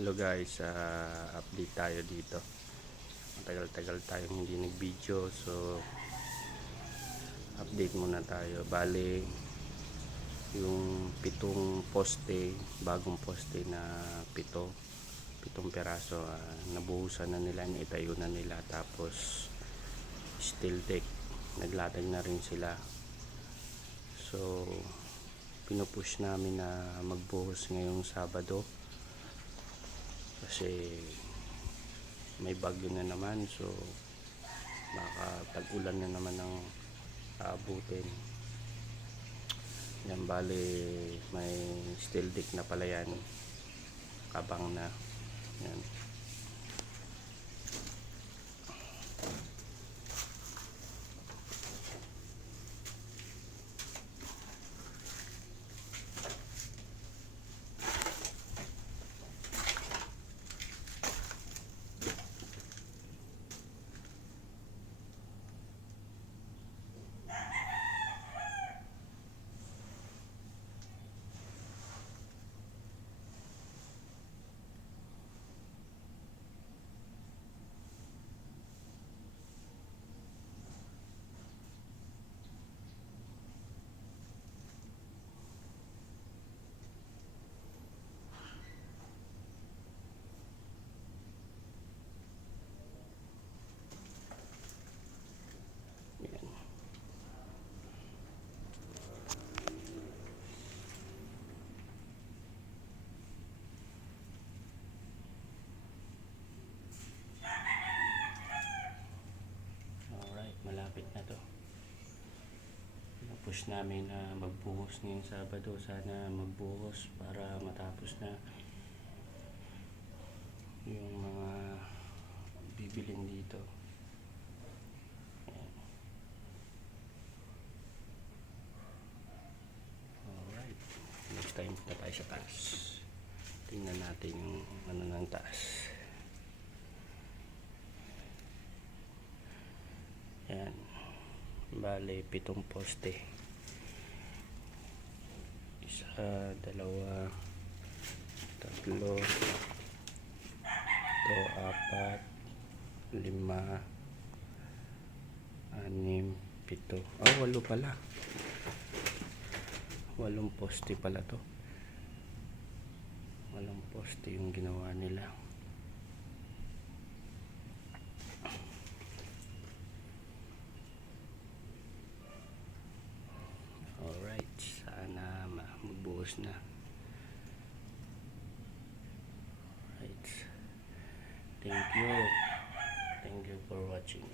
Hello guys, update tayo dito. Tagal-tagal tayong hindi nag-video, so update muna tayo. Bale, yung pitong poste, bagong poste na pitong peraso, nabuhusan na nila, itayo na nila. Tapos steel deck, naglatag na rin sila. So pinupush namin na magbuhos ngayong Sabado kasi may bagyo na naman, so baka tag-ulan na naman ang aabutin. Yan, bale may steel deck na pala yan, kabang na yan. Malapit na to. Push namin na magbuhos ngayong Sabado. Sana magbuhos para matapos na yung mga bibilin dito. Ayan. Alright, next time na tayo sa taas. Tingnan natin yung ano ng taas. Yan, bale pitong poste, isa, dalawa, tatlo, ito, apat, lima, anim, pito, walo pala, 8 poste pala to. 8 poste yung ginawa nila. Alright, sana magbuhos na. Alright, thank you for watching.